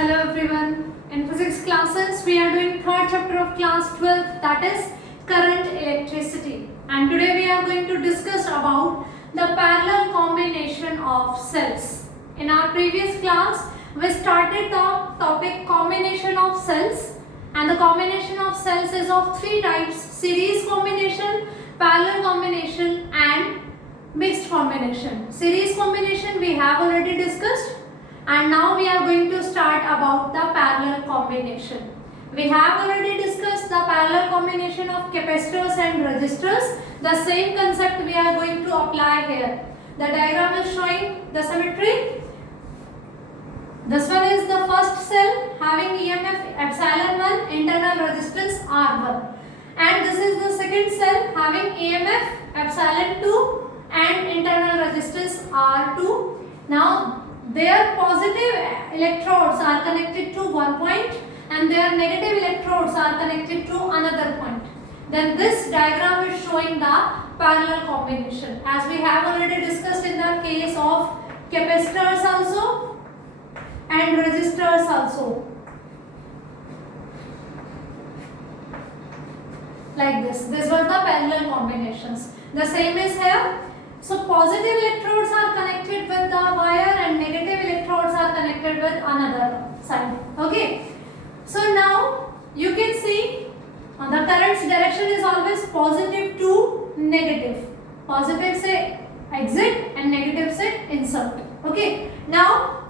Hello everyone. In physics classes, we are doing third chapter of class 12, that is current electricity. And today we are going to discuss about the parallel combination of cells. In our previous class, we started the topic combination of cells, and the combination of cells is of three types: series combination, parallel combination and mixed combination. Series combination we have already discussed, and now we are going to start about the parallel combination. We have already discussed the parallel combination of capacitors and resistors. The same concept we are going to apply here. The diagram is showing the symmetry. This one is the first cell having EMF epsilon 1, internal resistance R1. And this is the second cell having EMF epsilon 2 and internal resistance R2. Now their positive electrodes are connected to one point and their negative electrodes are connected to another point. Then this diagram is showing the parallel combination, as we have already discussed in the case of capacitors also and resistors also. Like this. These were the parallel combinations. The same is here. So positive electrodes are connected with the wire and negative electrodes are connected with another side. Okay. So now you can see the current's direction is always positive to negative. Positive say exit and negative say insert. Okay. Now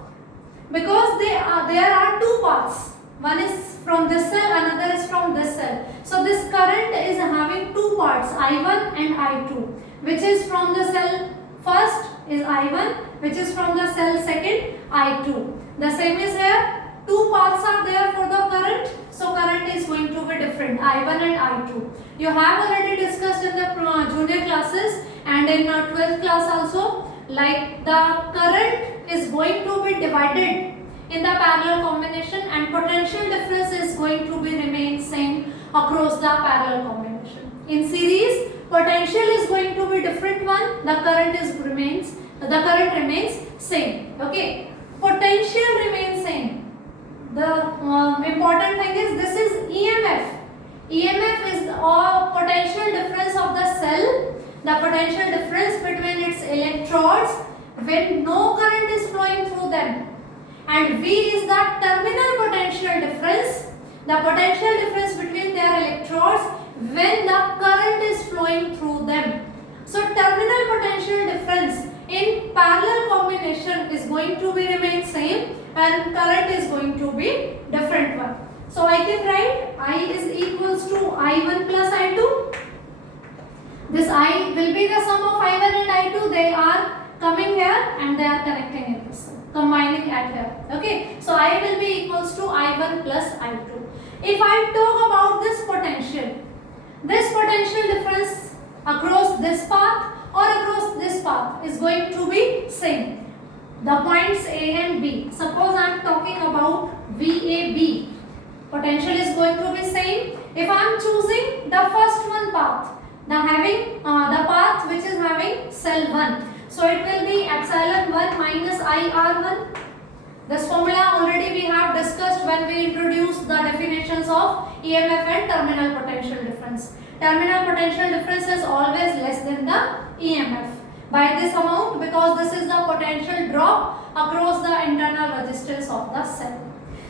because there are two paths. One is from this cell, another is from this cell. So this current is having two parts, I1 and I2, which is from the cell first is I1, which is from the cell second I2. The same is here. Two paths are there for the current, so current is going to be different, I1 and I2. You have already discussed in the junior classes and in 12th class also, like the current is going to be divided in the parallel combination and potential difference is going to be remain same across the parallel combination. In series, potential is going to be different one, the current remains same. Okay, potential remains same. The important thing is this is EMF. EMF is the potential difference of the cell, the potential difference between its electrodes when no current is flowing through them. And V is the terminal potential difference, the potential difference between their electrodes when the current is flowing through them. So terminal potential difference in parallel combination is going to be remain same and current is going to be different one. So I can write I is equals to I1 plus I2. This I will be the sum of I1 and I2. They are coming here and they are connecting in this, combining at here. Okay, so I will be equals to I1 plus I2. If I talk about this potential difference across this path or across this path is going to be same. The points A and B. Suppose I am talking about VAB. Potential is going to be same. If I am choosing the first one path, the path which is having cell 1. So it will be epsilon 1 minus IR1. This formula already we have discussed when we introduced the definitions of EMF and terminal potential difference. Terminal potential difference is always less than the EMF by this amount, because this is the potential drop across the internal resistance of the cell.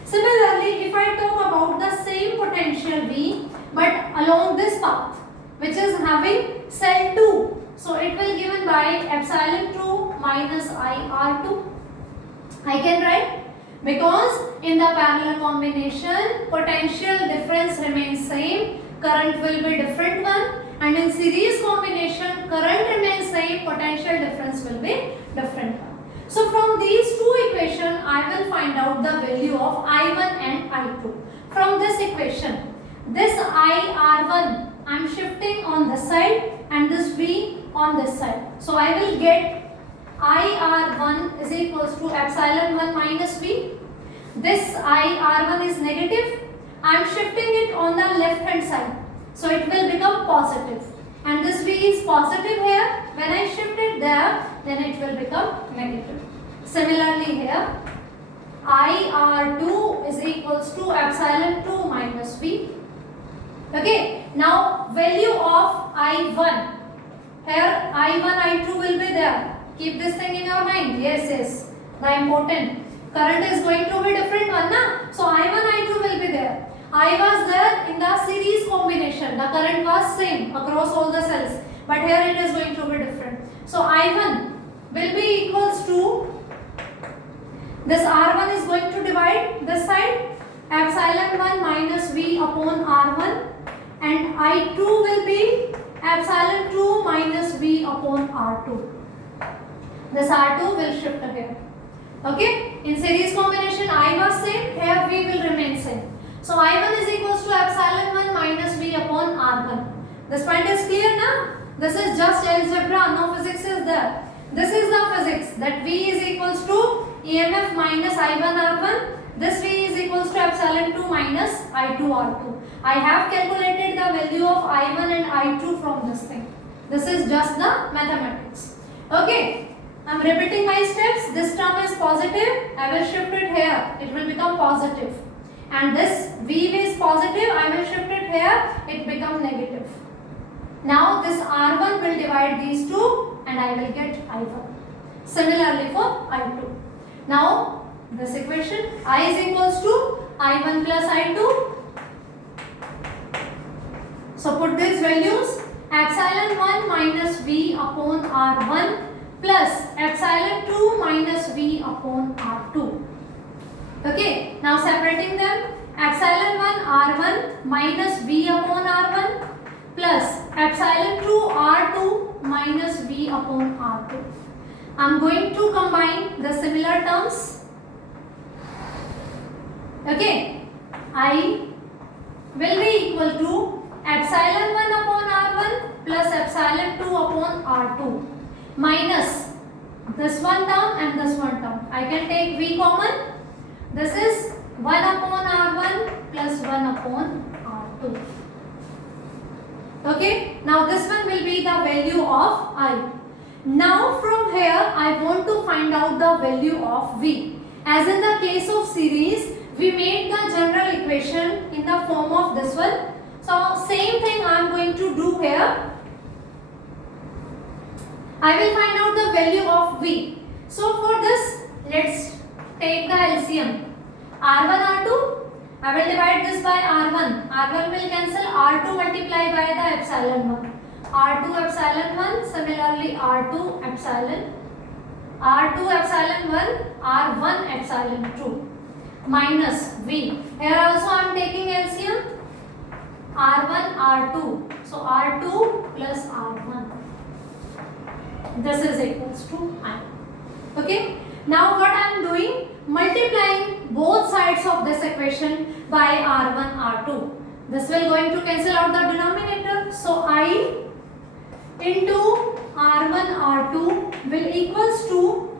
Similarly, if I talk about the same potential V but along this path which is having cell 2, so it will given by epsilon 2 minus IR2. I can write, because in the parallel combination potential difference remains same, current will be different one, and in series combination current remains same, potential difference will be different one. So from these two equations I will find out the value of I1 and I2. From this equation, this IR1 I am shifting on this side and this V on this side. So I will get IR1 is equals to epsilon 1 minus V. This IR1 is negative. I am shifting it on the left hand side. So it will become positive. And this V is positive here. When I shift it there, then it will become negative. Similarly here, I R2 is equals to epsilon 2 minus V. Okay, now value of I1. Here I1, I2 will be there. Keep this thing in your mind. Yes. The important. Current is going to be different one, na? So I1, I2 will be there. I was there in the series combination. The current was same across all the cells. But here it is going to be different. So I1 will be equals to, this R1 is going to divide this side, epsilon 1 minus V upon R1, and I2 will be epsilon 2 minus V upon R2. This R2 will shift here. Okay, in series combination I was same, here V will remain same. So I1 is equals to epsilon 1 minus V upon R1. This point is clear now? This is just algebra, no physics is there. This is the physics, that V is equals to EMF minus I1 R1. This V is equals to epsilon 2 minus I2 R2. I have calculated the value of I1 and I2 from this thing. This is just the mathematics. Okay. I am repeating my steps. This term is positive. I will shift it here. It will become positive. And this V is positive. I will shift it here. It become negative. Now this R1 will divide these two and I will get I1. Similarly for I2. Now this equation I is equals to I1 plus I2. So put these values. Epsilon 1 minus V upon R1 plus epsilon 2 minus V upon R2. Okay, now separating them, epsilon 1 R1 minus V upon R1 plus epsilon 2 R2 minus V upon R2. I am going to combine the similar terms. Okay, I will be equal to epsilon 1 upon R1 plus epsilon 2 upon R2 minus this one term and this one term. I can take V common. This is 1 upon R1 plus 1 upon R2. Okay, now this one will be the value of I. Now from here I want to find out the value of V. As in the case of series, we made the general equation in the form of this one. So same thing I am going to do here. I will find out the value of V. So for this, let's take the LCM. R1, R2. I will divide this by R1. R1 will cancel. R2 multiply by the epsilon 1. R2 epsilon 1. Similarly R2 epsilon. R2 epsilon 1. R1 epsilon 2. Minus V. Here also I am taking LCM. R1, R2. So R2 plus R1. This is equals to I. Okay. Now what I am doing? Multiplying both sides of this equation by R1, R2. This will going to cancel out the denominator. So I into R1, R2 will equals to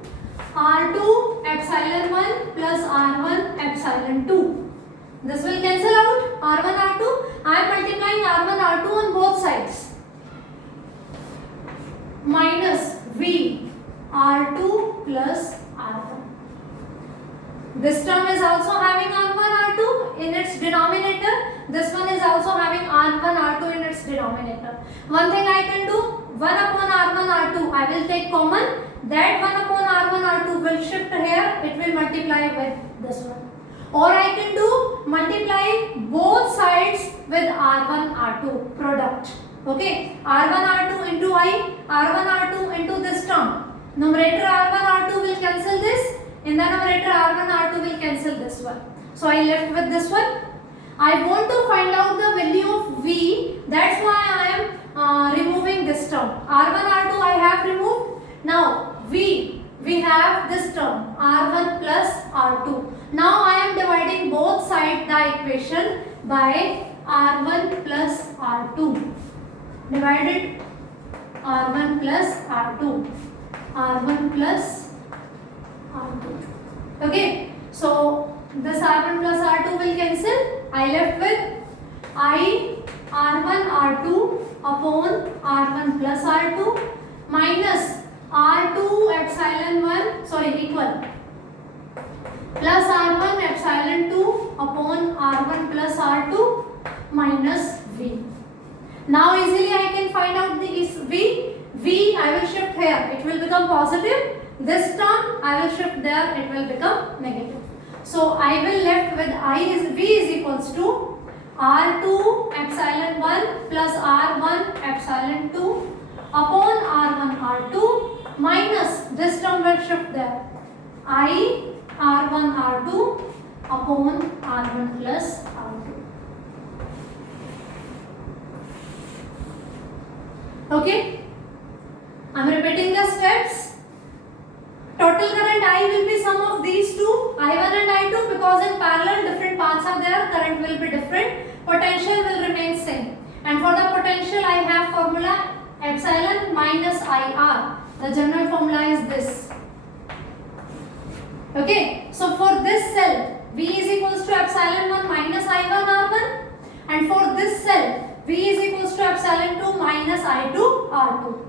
R2 epsilon 1 plus R1 epsilon 2. This will cancel out R1, R2. I am multiplying R1, R2 on both sides. Minus V R2 plus R1. This term is also having R1, R2 in its denominator. This one is also having R1, R2 in its denominator. One thing I can do, 1 upon R1, R2, I will take common. That 1 upon R1, R2 will shift here. It will multiply with this one. Or I can do multiply both sides with R1, R2 product. Okay, R1, R2 into I, R1, R2 into this term. Numerator R1, R2 will cancel this. In the numerator R1, R2 will cancel this one. So I left with this one. I want to find out the value of V. That's why I am removing this term. R1, R2 I have removed. Now V, we have this term R1 plus R2. Now I am dividing both sides the equation by R1 plus R2. Divided R1 plus R2. R1 plus R2. Okay. So this R1 plus R2 will cancel. I left with I R1 R2 upon R1 plus R2 minus R2 epsilon 1 equal plus R2 minus V. Now easily I can find out this V. V I will shift here, it will become positive. This term I will shift there, it will become negative. So I will left with V is equals to R2 epsilon 1 plus R1 epsilon 2 upon R1 R2 minus this term will shift there. I R1 R2 upon R1 plus R2. Okay, I am repeating the steps. Total current I will be sum of these two, I1 and I2, because in parallel different paths are there, current will be different, potential will remain same. And for the potential I have formula epsilon minus IR. The general formula is this. Okay, so for this cell V is equals to epsilon 1 minus I1 R1, and for this cell V is equals to epsilon 2 minus I2 R2.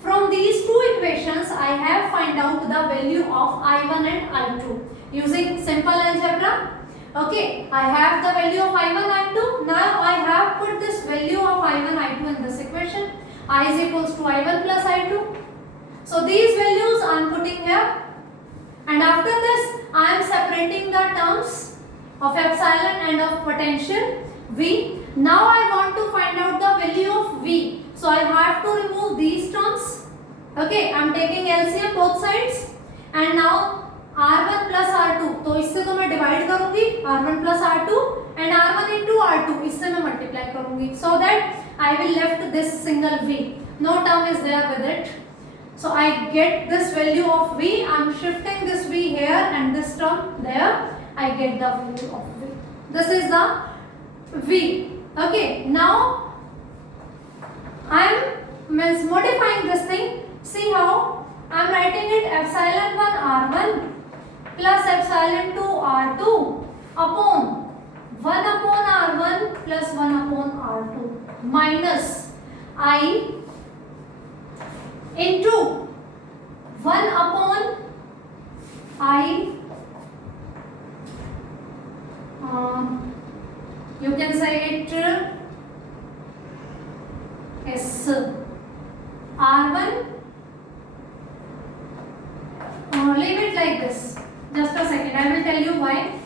From these two equations, I have find out the value of I1 and I2 using simple algebra. Okay, I have the value of I1, I2. Now I have put this value of I1, I2 in this equation. I is equals to I1 plus I2. So these values I am putting here. And after this, I am separating the terms of epsilon and of potential V. Now I want to find out the value of V. So I have to remove these terms. Okay, I am taking LCM both sides. And now R1 plus R2. तो इससे तो मैं divide करूँगी R1 plus R2 and R1 into R2. इससे मैं multiply करूँगी. So that I will left this single V. No term is there with it. So I get this value of V. I am shifting this V here and this term there. I get the value of V. This is the V. Okay. Now I am modifying this thing. See how I am writing it epsilon 1 R1 plus epsilon 2 R2 upon 1 upon R1 plus 1 upon R2 minus I into 1 upon I, you can say it S R1. Leave it like this. Just a second, I will tell you why.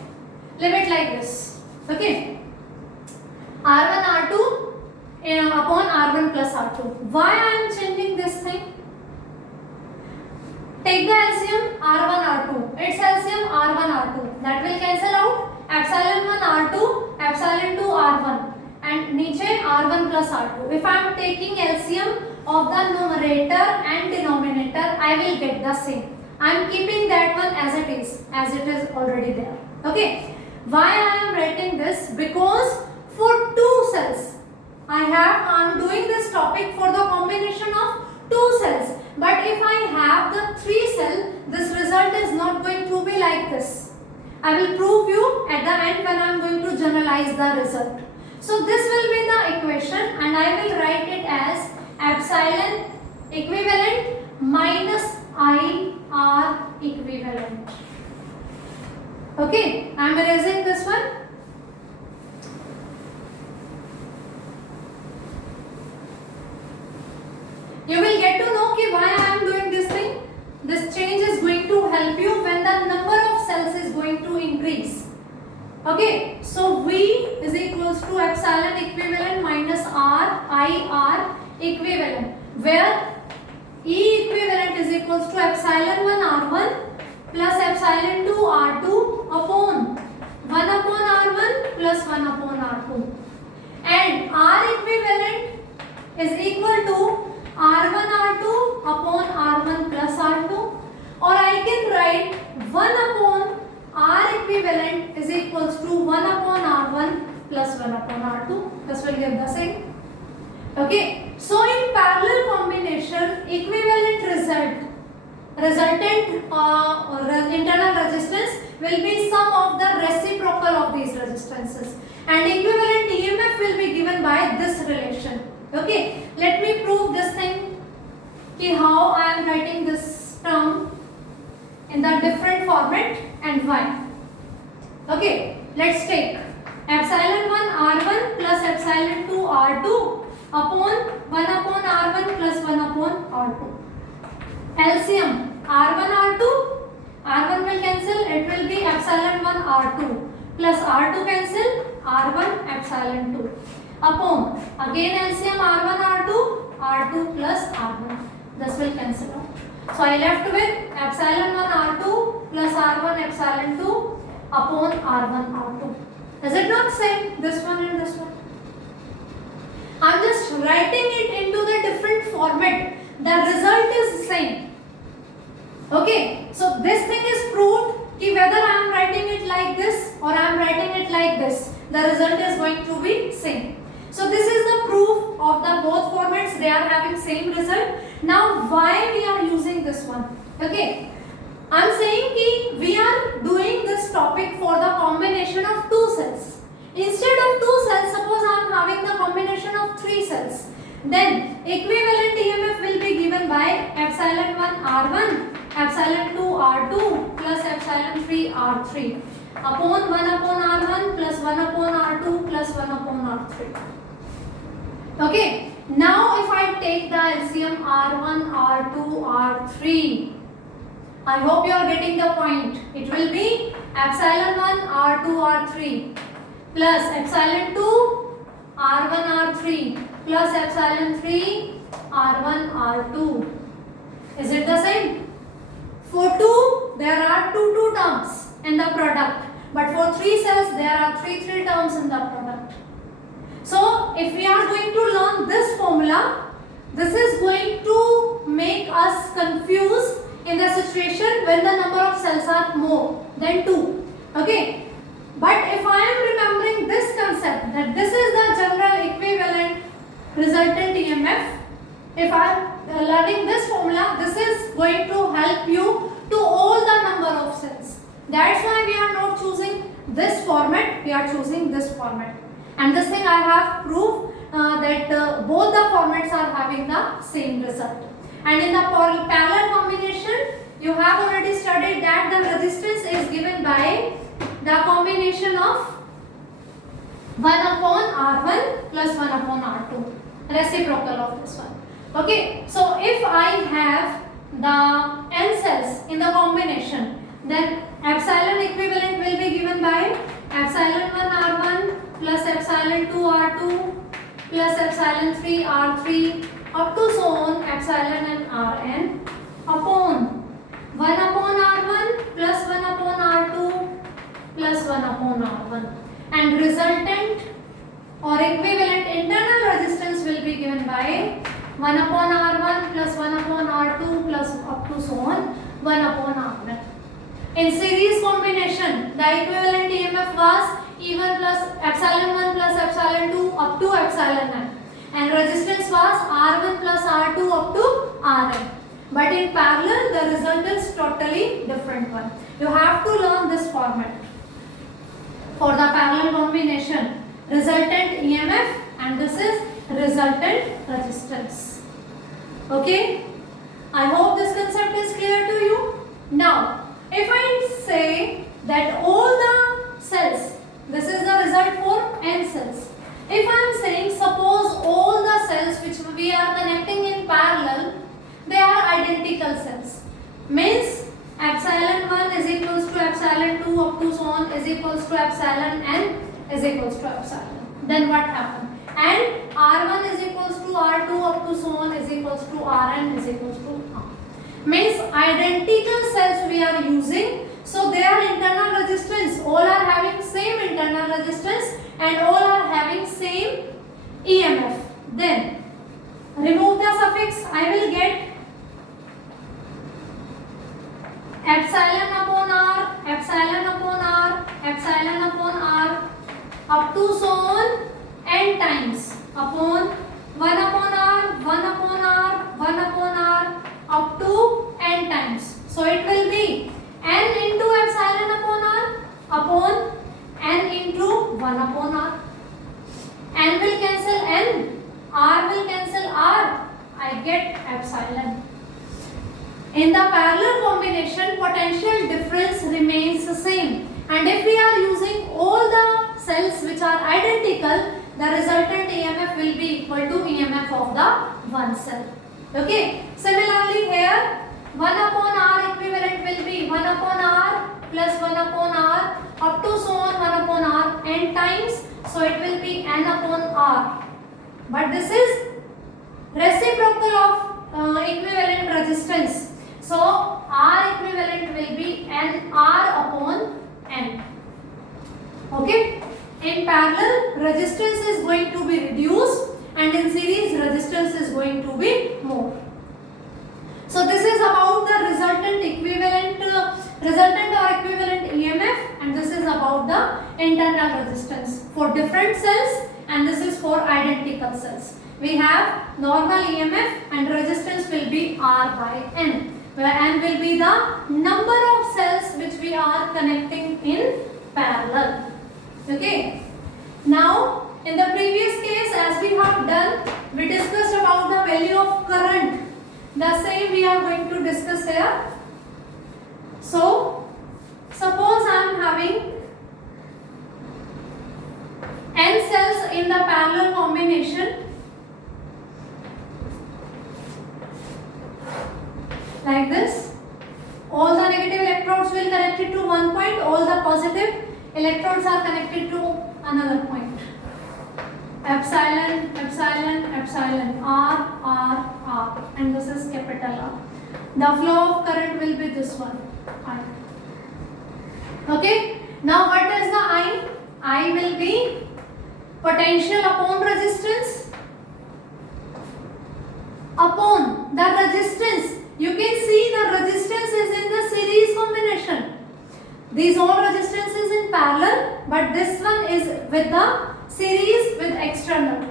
Leave it like this. Okay. R1 R2 upon R1 plus R2. Why I am changing this thing? Take the LCM R1 R2. Its LCM R1 R2. That will cancel out. Epsilon 1 R2, epsilon 2 R1, and niche R1 plus R2. If I am taking LCM of the numerator and denominator, I will get the same. I am keeping that one as it is already there. Okay. Why I am writing this? Because for two cells, I am doing this topic for the combination of two cells. But if I have the three cell, this result is not going to be like this. I will prove you at the end when I am going to generalize the result. So this will be the equation, and I will write it as epsilon equivalent minus IR equivalent. Okay, I am erasing this one. You will get to know why I am doing this thing. This change is going to help you when the number of cells is going to increase. Okay, so V is equals to epsilon equivalent minus IR equivalent, where E equivalent is equals to epsilon 1 R1 plus epsilon 2 R2 upon 1 upon R1 plus 1 upon R2, and R equivalent is equal to R1 R2 upon R1 plus R2, or I can write 1 upon R equivalent is equals to 1 upon R1 plus 1 upon R2. This will give the same. Okay, so in parallel combination, equivalent resultant internal resistance will be sum of the reciprocal of these resistances, and equivalent EMF will be given by this relation. Okay, let me prove this thing, how I am writing this term in the different format and why. Okay, let's take epsilon 1 R1 plus epsilon 2 R2 upon 1 upon R1 plus 1 upon R2. LCM R1 R2, R1 will cancel, it will be epsilon 1 R2 plus R2 cancel, R1 epsilon 2 upon again LCM R1 R2, R2 plus R1. This will cancel out. So I left with epsilon 1 R2 plus R1 epsilon 2 upon R1 R2. Is it not same, this one and this one? I am just writing it into the different format. The result is same. Okay, so this thing is proved कि whether I am writing it like this or I am writing it like this, the result is going to be same. So this is the proof of the both formats, they are having same result. Now why we are using this one? Okay, I am saying कि we are doing this topic for the combination of two cells. Instead of two cells, suppose I am having the combination of three cells. Then equivalent EMF will be given by epsilon 1 R1, epsilon 2 R2 plus epsilon 3 R3 upon 1 upon R1 plus 1 upon R2 plus 1 upon R3. Okay, now if I take the LCM R1, R2, R3, I hope you are getting the point. It will be epsilon 1 R2, R3 plus epsilon 2 R1, R3 plus epsilon 3 R1, R2. Is it the same? For 2, there are 2 terms in the product. But for 3 cells, there are 3 terms in the product. So, if we are going to learn this formula, this is going to make us confused in the situation when the number of cells are more than 2. Okay. But if I am remembering this concept, that this is the general equivalent resultant EMF, if I am learning this formula, this is going to help you to all the number of cells. That's why we are not choosing this format, we are choosing this format. And this thing I have proved that both the formats are having the same result. And in the parallel combination, you have already studied that the resistance is given by the combination of 1 upon R1 plus 1 upon R2, reciprocal of this one. Okay, so if I have the n cells in the combination, then epsilon equivalent will be given by epsilon 1 R1 plus epsilon 2 R2 plus epsilon 3 R3 up to so on epsilon and Rn upon 1 upon R1 plus 1 upon R2 plus 1 upon R1, and resultant or equivalent internal resistance will be given by 1 upon R1 plus 1 upon R2 plus up to so on 1 upon Rn. In series combination, the equivalent EMF was E1 plus epsilon 1 plus epsilon 2 up to epsilon n, and resistance was R1 plus R2 up to Rn. But in parallel, the result is totally different one. You have to learn this format for the parallel combination. Resultant EMF and this is resultant resistance. Okay, I hope this concept is clear to you. Now, if I say that all the cells, this is the result for n cells. If I am saying suppose all the cells which we are connecting in parallel, they are identical cells. Means epsilon 1 is equals to epsilon 2 up to so on is equals to epsilon n is equals to epsilon. Then what happened? And R1 is equals to R2 up to so on is equals to Rn is equals to R. Means identical cells we are using, so their internal resistance, all are having same internal resistance and all are having same EMF. Then remove the suffix, I will get epsilon upon R, epsilon upon R, epsilon upon R up to so on n times upon 1 upon R, 1 upon R, 1 upon R up to n times. So it will be n into epsilon upon R upon n into 1 upon R. N will cancel n, R will cancel R, I get epsilon. In the parallel combination, potential difference remains the same. And if we are using all the cells cells which are identical, the resultant EMF will be equal to EMF of the one cell. Okay. Similarly here 1 upon R equivalent will be 1 upon R plus 1 upon R up to so on 1 upon R n times. So it will be n upon R. But this is reciprocal of equivalent resistance. So R equivalent will be n R upon n. Okay. In parallel, resistance is going to be reduced, and in series resistance is going to be more. So this is about the resultant or equivalent EMF, and this is about the internal resistance for different cells, and this is for identical cells. We have normal EMF and resistance will be R by N, where N will be the number of cells which we are connecting in parallel. Okay. Now in the previous case, as we have done, we discussed about the value of current. The same we are going to discuss here. So suppose I am having n cells in the parallel combination like this. All the negative electrodes will connected to one point, all the positive electrodes are connected to another point. Epsilon, epsilon, epsilon, R, R, R, and this is capital R. The flow of current will be this one, I. Okay. Now what is the I? I will be potential upon resistance upon the resistance. You can see the resistance is in the series combination. These all resistance is in parallel, but this one is with the series with external.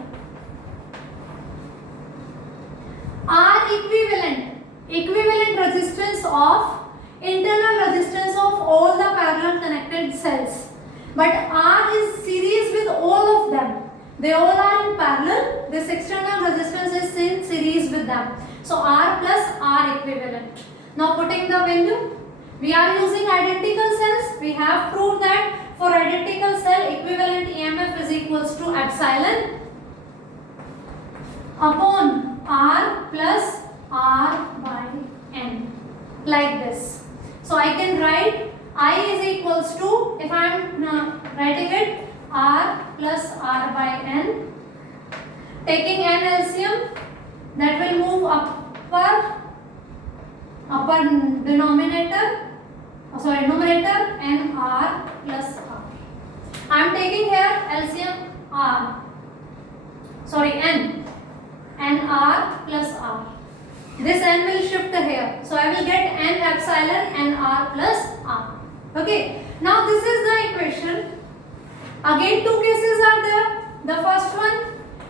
R equivalent resistance of internal resistance of all the parallel connected cells. But R is series with all of them. They all are in parallel. This external resistance is in series with them. So R plus R equivalent. Now putting the value. We are using identical cells. We have proved that for identical cell equivalent EMF is equals to epsilon upon R plus R by N, like this. So I can write I is equals to, if I am writing it, R plus R by N, taking n LCM, that will move upper denominator, numerator, n R plus R. I am taking here LCM n R plus R. This n will shift here, so I will get n epsilon n R plus R. Okay. Now this is the equation. Again two cases are there. The first one,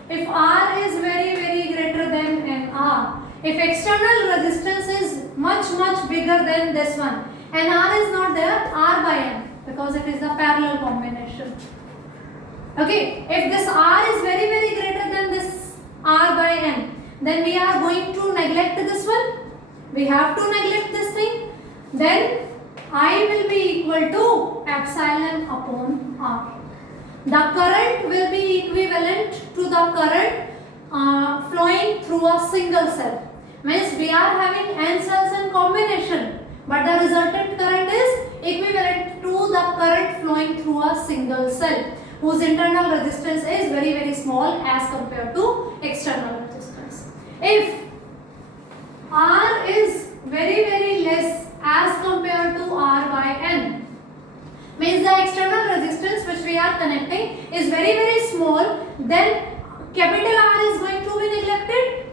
if R is very greater than n R, if external resistance is much bigger than this one, and R is not there, R by N, because it is the parallel combination. Okay, if this R is very greater than this R by N, then we are going to neglect this one. We have to neglect this thing. Then I will be equal to epsilon upon R. The current will be equivalent to the current flowing through a single cell. Means we are having n cells in combination, but the resultant current is equivalent to the current flowing through a single cell, whose internal resistance is very small as compared to external resistance. If R is very less as compared to R by N, means the external resistance which we are connecting is very small, then capital R is going to be neglected.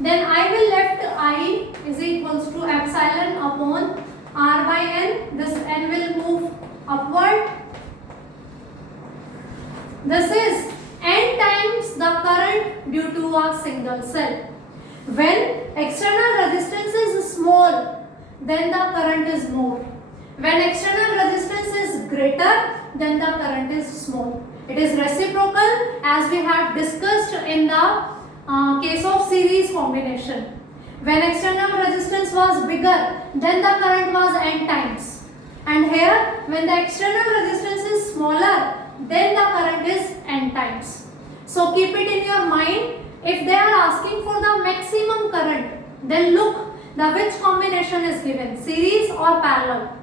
Then I will left I is equals to epsilon upon R by N. This N will move upward. This is N times the current due to a single cell. When external resistance is small, then the current is more. When external resistance is greater, then the current is small. It is reciprocal, as we have discussed in the case of series combination. When external resistance was bigger, then the current was N times. And here, when the external resistance is smaller, then the current is n times. So keep it in your mind. If they are asking for the maximum current, then look the which combination is given, series or parallel.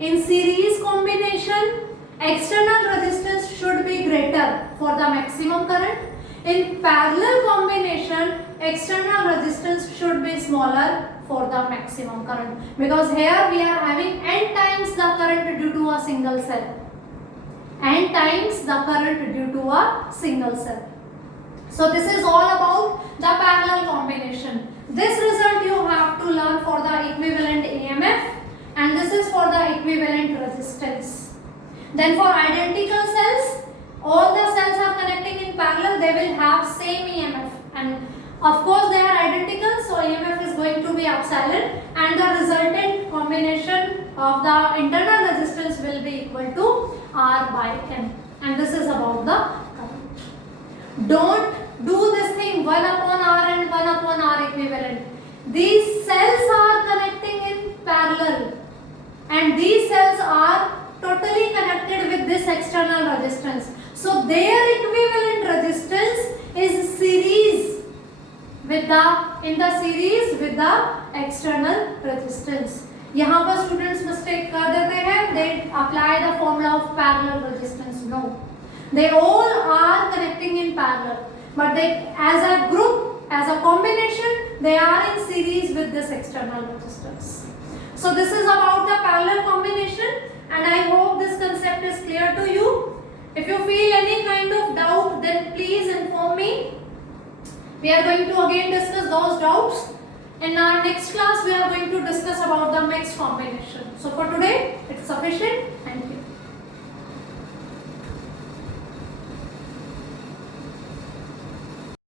In series combination, external resistance should be greater for the maximum current. In parallel combination, external resistance should be smaller for the maximum current, because here we are having n times the current due to a single cell. N times the current due to a single cell. So this is all about the parallel combination. This result you have to learn for the equivalent EMF, and this is for the equivalent resistance. Then for identical cells, all the cells are connecting in parallel, they will have same EMF, and of course they are identical, so EMF is going to be epsilon, and the resultant combination of the internal resistance will be equal to R by N, and this is about the current. Don't do this thing 1 upon R and 1 upon R equivalent. These cells are connecting in parallel, and these cells are totally connected with this external resistance. So their equivalent resistance is series with the external resistance. यहाँ पर students mistake कर देते हैं, they apply the formula of parallel resistance. No, they all are connecting in parallel, but they as a group, as a combination, they are in series with this external resistance. So this is about the parallel combination, and I hope this concept is clear to you. If you feel any kind of doubt, then please inform me. We are going to again discuss those doubts. In our next class, we are going to discuss about the mixed combination. So for today, it's sufficient.